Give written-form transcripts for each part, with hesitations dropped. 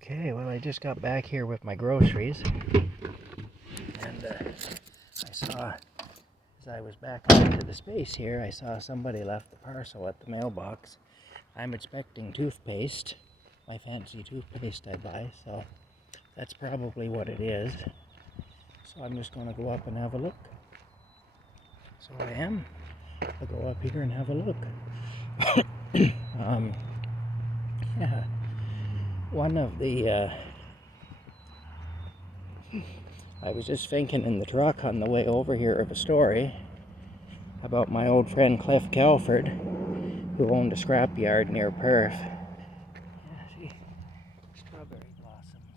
Okay, well, I just got back here with my groceries, and I saw, as I was back into the space here, I saw somebody left the parcel at the mailbox. I'm expecting toothpaste, my fancy toothpaste I buy, so that's probably what it is. So I'm just going to go up and have a look. So I am. I'll go up here and have a look. Yeah, one of the, I was just thinking in the truck on the way over here of a story about my old friend Cliff Calford, who owned a scrapyard near Perth. Yeah, see, strawberry blossoms.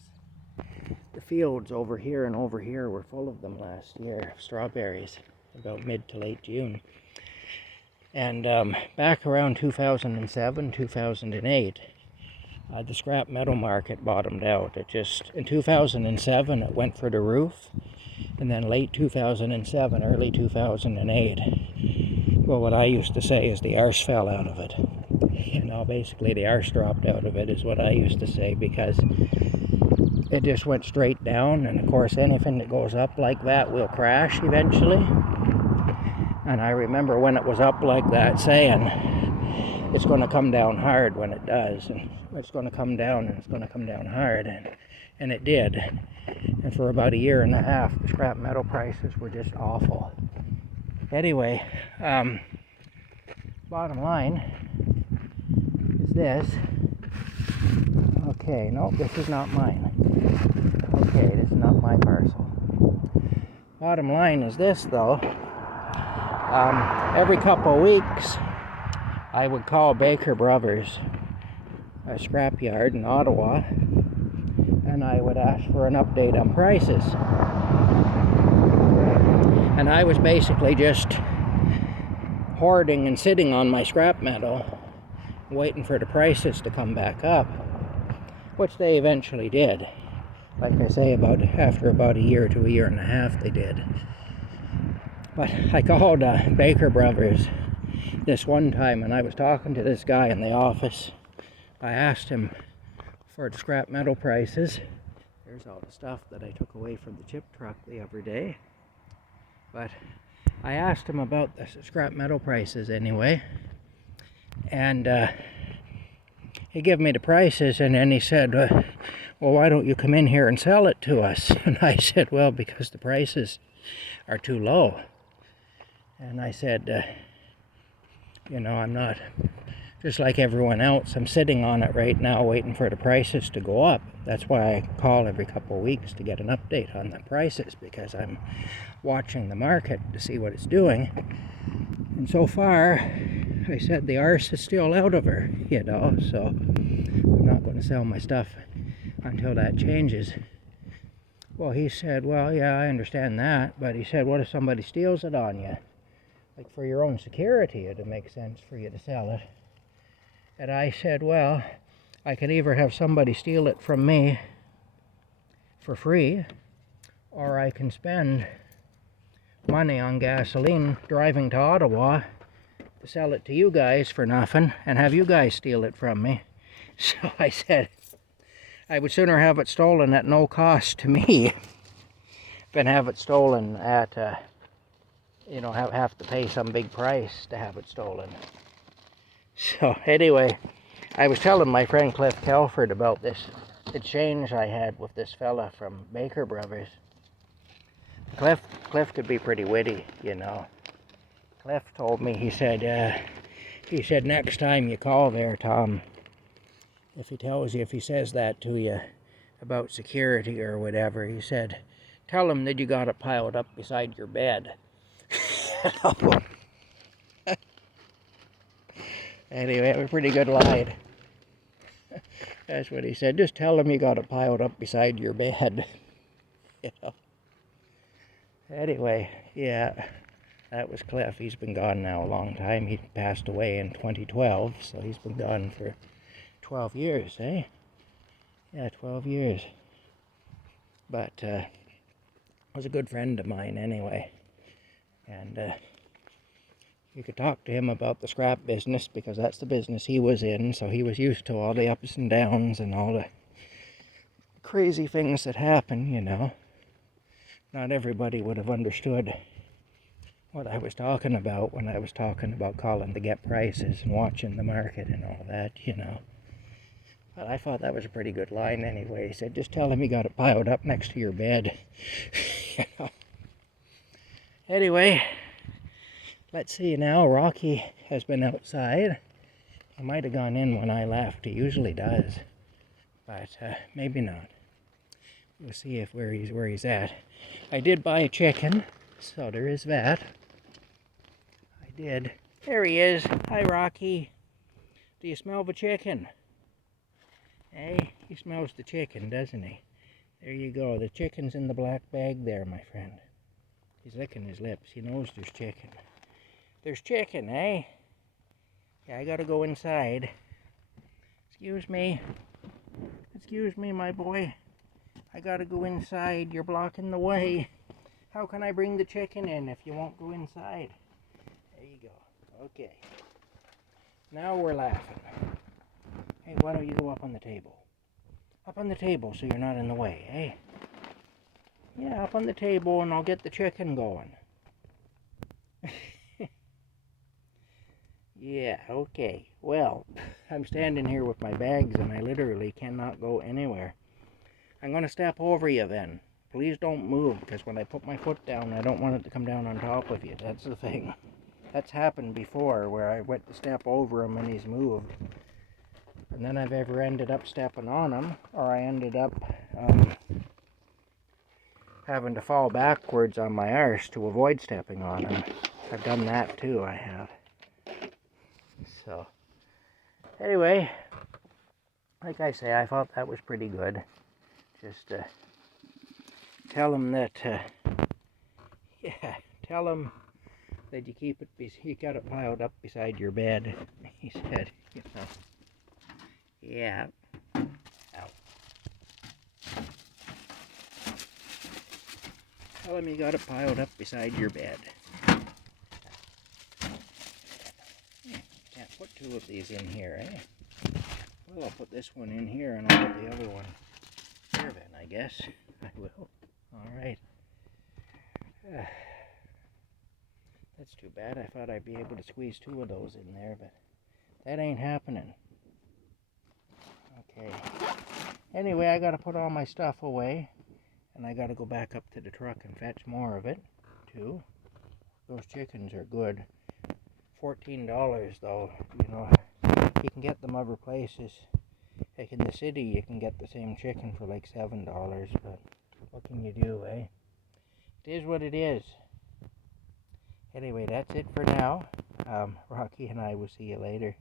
The fields over here and over here were full of them last year, strawberries, about mid to late June. And back around 2007, 2008, the scrap metal market bottomed out. In 2007, it went for the roof, and then late 2007, early 2008, well, what I used to say is the arse fell out of it. You know, basically the arse dropped out of it is what I used to say, because it just went straight down, and of course anything that goes up like that will crash eventually. And I remember when it was up like that saying, it's going to come down hard when it does, and it's going to come down, and it's going to come down hard, and it did. And for about a year and a half, the scrap metal prices were just awful. Anyway, bottom line is this. Okay, no, this is not mine. Okay, this is not my parcel. Bottom line is this, though. Every couple of weeks, I would call Baker Brothers, a scrapyard in Ottawa, and I would ask for an update on prices. And I was basically just hoarding and sitting on my scrap metal, waiting for the prices to come back up, which they eventually did. Like I say, after about a year to a year and a half, they did. But I called Baker Brothers this one time, and I was talking to this guy in the office. I asked him for the scrap metal prices. There's all the stuff that I took away from the chip truck the other day. But I asked him about the scrap metal prices anyway. And he gave me the prices, and then he said, well, why don't you come in here and sell it to us? And I said, well, because the prices are too low. And I said, you know, I'm not, just like everyone else, I'm sitting on it right now waiting for the prices to go up. That's why I call every couple of weeks to get an update on the prices, because I'm watching the market to see what it's doing. And so far, I said the arse is still out of her, you know, so I'm not going to sell my stuff until that changes. Well, he said, well, yeah, I understand that, but he said, what if somebody steals it on you? Like, for your own security, it'd make sense for you to sell it. And I said, well, I can either have somebody steal it from me for free, or I can spend money on gasoline driving to Ottawa to sell it to you guys for nothing and have you guys steal it from me. So I said, I would sooner have it stolen at no cost to me than have it stolen at, you know, have to pay some big price to have it stolen. So anyway, I was telling my friend Cliff Calford about this exchange I had with this fella from Baker Brothers. Cliff could be pretty witty, you know. Cliff told me, he said, next time you call there, Tom, if he says that to you about security or whatever, he said, tell him that you got it piled up beside your bed. Anyway, it was a pretty good line. That's what he said. Just tell him you got it piled up beside your bed. You know. Anyway, yeah, that was Cliff. He's been gone now a long time. He passed away in 2012, so he's been gone for 12 years, eh? Yeah, 12 years. But was a good friend of mine anyway. And you could talk to him about the scrap business, because that's the business he was in, so he was used to all the ups and downs and all the crazy things that happen, you know. Not everybody would have understood what I was talking about when I was talking about calling to get prices and watching the market and all that, you know. But I thought that was a pretty good line anyway. He said, just tell him you got it piled up next to your bed. You know. Anyway, let's see now. Rocky has been outside. He might have gone in when I left. He usually does. But maybe not. We'll see if where he's at. I did buy a chicken, so there is that. I did. There he is. Hi, Rocky. Do you smell the chicken? Hey, he smells the chicken, doesn't he? There you go. The chicken's in the black bag there, my friend. He's licking his lips. He knows there's chicken. There's chicken, eh? Yeah, I gotta go inside. Excuse me. Excuse me, my boy. I gotta go inside. You're blocking the way. How can I bring the chicken in if you won't go inside? There you go. Okay. Now we're laughing. Hey, why don't you go up on the table? Up on the table so you're not in the way, eh? Yeah, up on the table and I'll get the chicken going. Yeah, okay. Well, I'm standing here with my bags and I literally cannot go anywhere. I'm going to step over you then. Please don't move, because when I put my foot down, I don't want it to come down on top of you. That's the thing. That's happened before, where I went to step over him and he's moved. And then I've ever ended up stepping on him, or I ended up having to fall backwards on my arse to avoid stepping on him. I've done that too, I have. So, anyway, like I say, I thought that was pretty good. Just tell him that, tell him that you keep it, you got it piled up beside your bed, he said, you know. Yeah. Ow. Tell him you got it piled up beside your bed. Can't put two of these in here, eh? Well, I'll put this one in here and I'll put the other one here then, I guess. I will. Alright. That's too bad. I thought I'd be able to squeeze two of those in there, but that ain't happening. Okay. Anyway, I gotta put all my stuff away, and I gotta go back up to the truck and fetch more of it, too. Those chickens are good. $14 though, you know. You can get them other places. Like in the city, you can get the same chicken for like $7, but what can you do, eh? It is what it is. Anyway, that's it for now. Rocky and I will see you later.